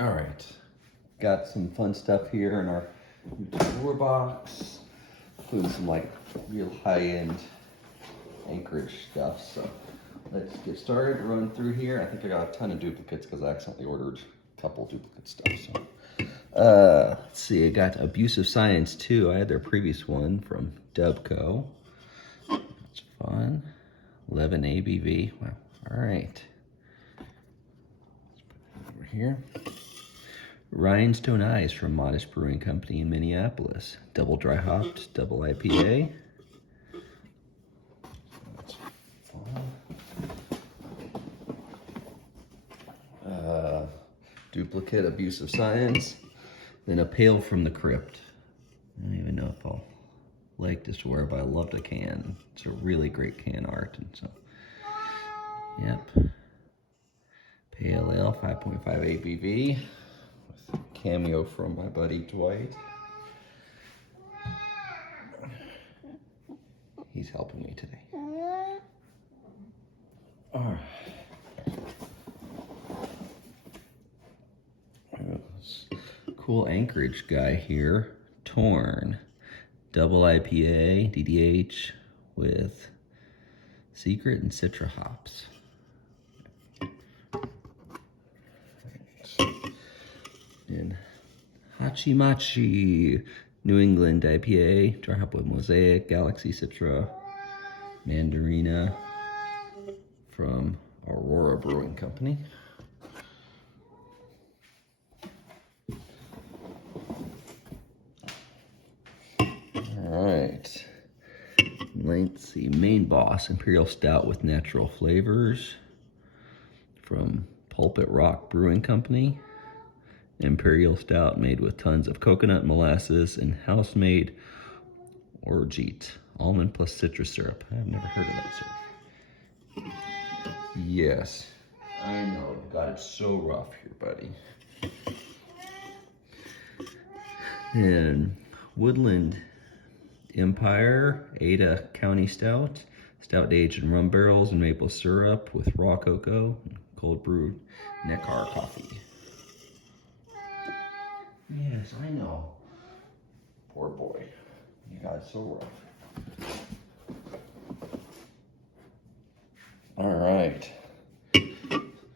All right, got some fun stuff here in our Tavour box, including some like real high-end Anchorage stuff. So let's get started, run through here. I think I got a ton of duplicates because I accidentally ordered a couple duplicate stuff. So let's see, I got Abusive Science 2. I had their previous one from Dubco. That's fun. 11 ABV. Wow. All right. Let's put that over here. Rhinestone Eyes from Modest Brewing Company in Minneapolis. Double dry hopped, double IPA. That's fun. Duplicate Abusive Science. Then a Pale from the Crypt. I don't even know if I'll like this or, but I love the can. It's a really great can art. And so, yep. Pale Ale, 5.5 ABV. With a cameo from my buddy Dwight. He's helping me today. All right. Cool Anchorage guy here. Torn. Double IPA, DDH with Secret and Citra hops. And Hachimachi, New England IPA, dry hop with Mosaic, Galaxy Citra, Mandarina from Aurora Brewing Company. Alright, let's see, Main Boss Imperial Stout with natural flavors from Pulpit Rock Brewing Company. Imperial Stout made with tons of coconut molasses and house-made orgeat, almond plus citrus syrup. I've never heard of that syrup. Yes, I know, God, it's so rough here, buddy. And Woodland Empire Ada County Stout, stout aged in rum barrels and maple syrup with raw cocoa and cold brewed Neckar coffee. Yes, I know. Poor boy. You got it so rough. All right.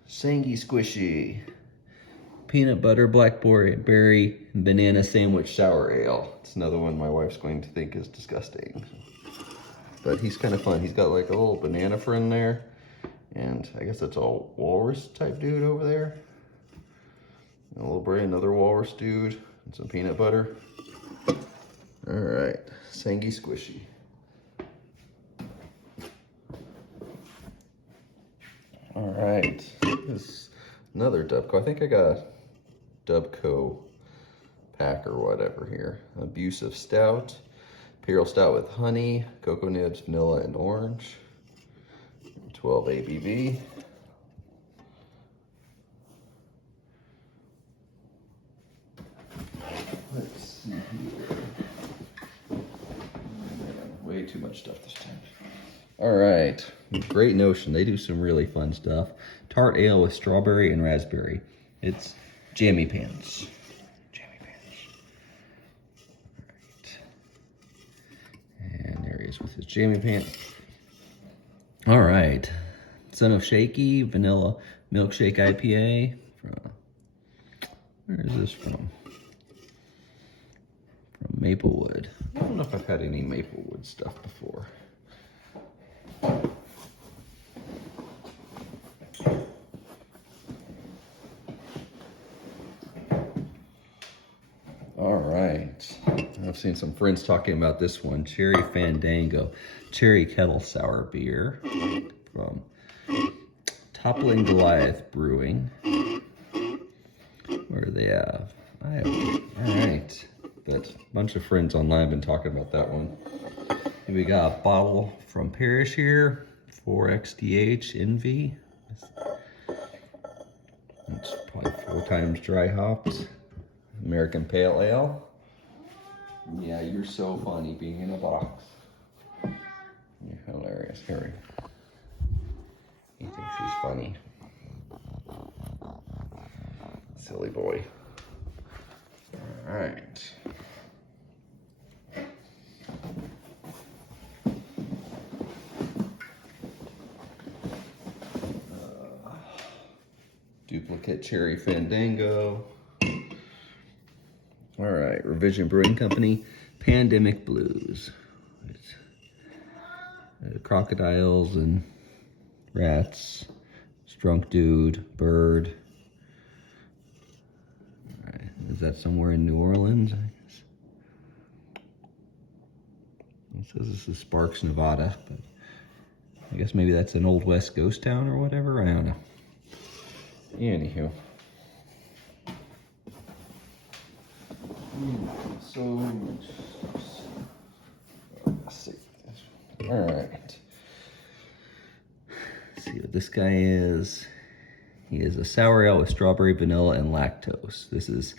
Sangy Squishy. Peanut butter, blackberry, banana sandwich sour ale. It's another one my wife's going to think is disgusting. But he's kind of fun. He's got like a little banana friend there. And I guess that's a walrus type dude over there. A little bit, another walrus dude, and some peanut butter. All right, Sangy Squishy. All right, this is another Dubco. I think I got a Dubco pack or whatever here. Abusive Stout, Imperial Stout with honey, cocoa nibs, vanilla, and orange. 12 ABV. Let's see here. Way too much stuff this time. All right, Great Notion. They do some really fun stuff. Tart ale with strawberry and raspberry. It's Jammy Pants. Jammy Pants. All right. And there he is with his Jammy Pants. All right, Son of Shaky Vanilla Milkshake IPA. Where is this from? Maplewood. I don't know if I've had any Maplewood stuff before. All right. I've seen some friends talking about this one. Cherry Fandango. Cherry Kettle Sour Beer from Toppling Goliath Brewing. Where do they have? All right. But a bunch of friends online have been talking about that one. And we got a bottle from Parrish here, 4XDH Envy. It's probably 4 times dry hopped. American Pale Ale. Yeah, you're so funny being in a box. You're hilarious, Harry. He thinks he's funny. Silly boy. All right. Duplicate Cherry Fandango. All right, Revision Brewing Company, Pandemic Blues. It's, crocodiles and rats, drunk dude, bird. All right, is that somewhere in New Orleans? I guess. It says this is Sparks, Nevada, but I guess maybe that's an old West ghost town or whatever. I don't know. Anywho. So much. Let's see. All right. Let's see what this guy is. He is a sour ale with strawberry, vanilla, and lactose. This is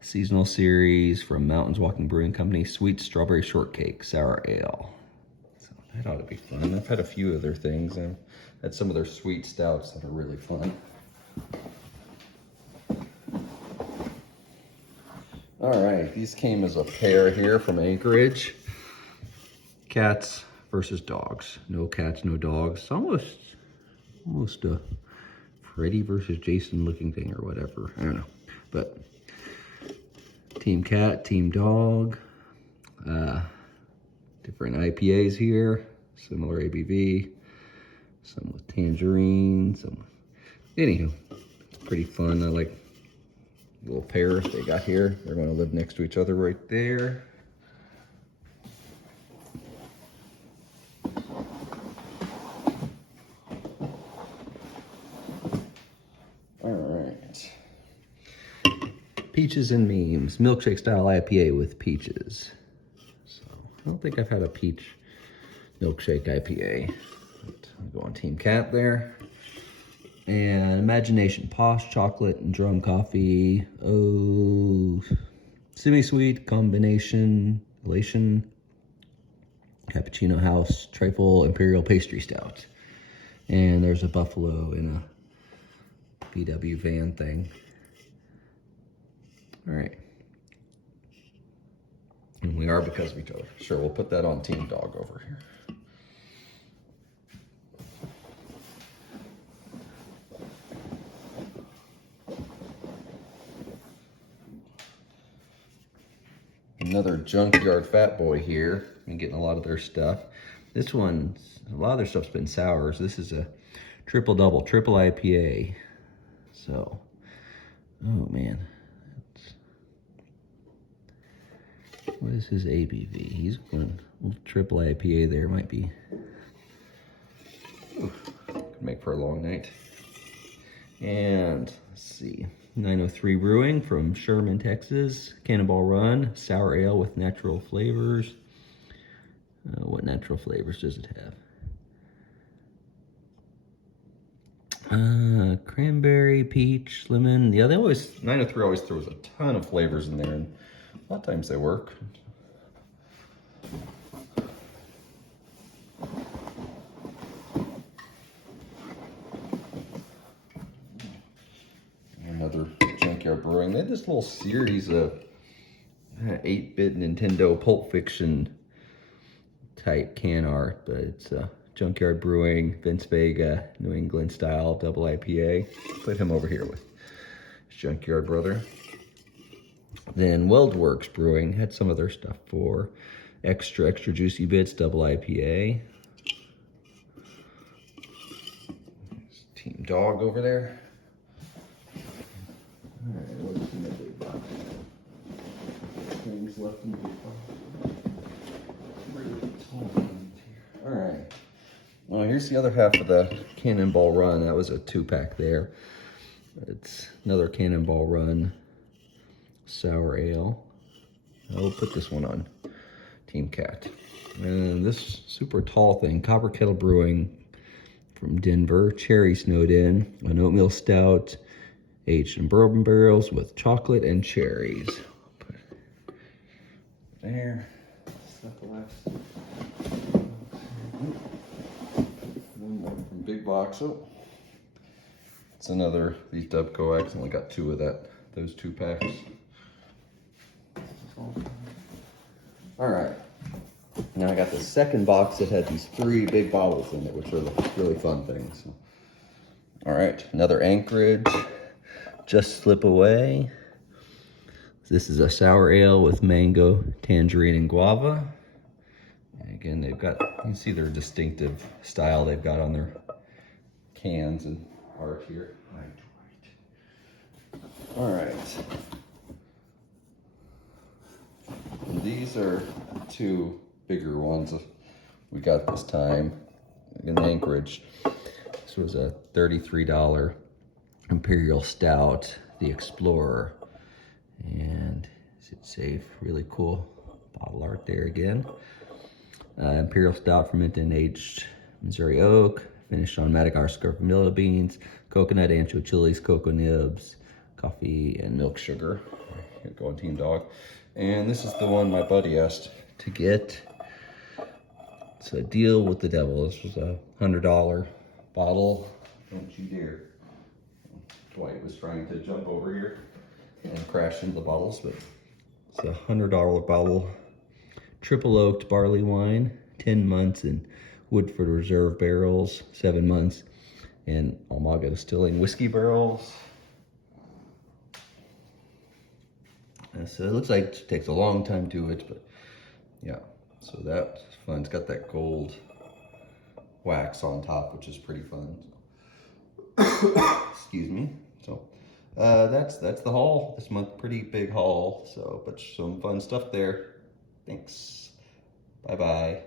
seasonal series from Mountains Walking Brewing Company, Sweet Strawberry Shortcake Sour Ale. So that ought to be fun. I've had a few of their things. I've had some of their sweet stouts that are really fun. All right, these came as a pair here from Anchorage. Cats versus dogs. No cats, no dogs. It's almost a Freddy versus Jason looking thing or whatever. I don't know. But team cat, team dog. Different IPAs here. Similar ABV. Some with tangerine. Some. Anywho, it's pretty fun. I like the little pair they got here. They're going to live next to each other right there. All right. Peaches and Memes, milkshake style IPA with peaches. So I don't think I've had a peach milkshake IPA. I'll go on Team Cat there. And Imagination, Posh, Chocolate, and Drum Coffee. Oh, semi-sweet combination, elation, Cappuccino House, Trifle, Imperial Pastry Stout. And there's a buffalo in a VW van thing. All right. And we are because of each other. Sure, we'll put that on Team Dog over here. Another Junkyard Fat Boy here. Been getting a lot of their stuff. This one's, a lot of their stuff's been sours. This is a triple IPA. So, oh man. What is his ABV? He's going triple IPA there. Might be. Ooh, could make for a long night. And let's see. 903 Brewing from Sherman, Texas. Cannonball Run, sour ale with natural flavors. What natural flavors does it have? Cranberry, peach, lemon. Yeah, 903 always throws a ton of flavors in there, and a lot of times they work. Another Junkyard Brewing. They had this little series of 8-bit Nintendo Pulp Fiction type can art, but it's Junkyard Brewing, Vince Vega, New England style double IPA. Put him over here with his Junkyard brother. Then Weldworks Brewing had some of their stuff for extra juicy bits double IPA. There's Team Dog over there. All right, what's in the big box? Things left in the big box. All right. Well, here's the other half of the Cannonball Run. That was a 2-pack there. It's another Cannonball Run sour ale. I'll put this one on Team Cat. And this super tall thing, Copper Kettle Brewing from Denver, cherry snowed in, an oatmeal stout, aged in bourbon barrels with chocolate and cherries. Put it there. One more from Big Box. Oh, it's another, these Dub Coax, only got 2 of that those 2 packs. All right. Now I got the second box that had these 3 big bottles in it, which are the really fun things. All right, another Anchorage, Just Slip Away. This is a sour ale with mango, tangerine, and guava. And again, they've got, you can see their distinctive style they've got on their cans and art here. All right. And these are 2 bigger ones we got this time in Anchorage. This was a $33 Imperial Stout, the Explorer. And it's safe, really cool bottle art there again. Imperial Stout, fermented and aged Missouri oak, finished on Madagascar vanilla beans, coconut, ancho chilies, cocoa nibs, coffee, and milk sugar. Here, going Team Dog. And this is the one my buddy asked to get. It's a deal with the devil. This was a $100 bottle. Don't you dare. Dwight was trying to jump over here and crash into the bottles, but it's a $100 bottle. Triple oaked barley wine, 10 months in Woodford Reserve barrels, 7 months in Almaga Distilling whiskey barrels. So it looks like it takes a long time to do it, but yeah, so that's fun. It's got that gold wax on top, which is pretty fun. Excuse me. So that's the haul this month. Pretty big haul, so but some fun stuff there. Thanks. Bye bye.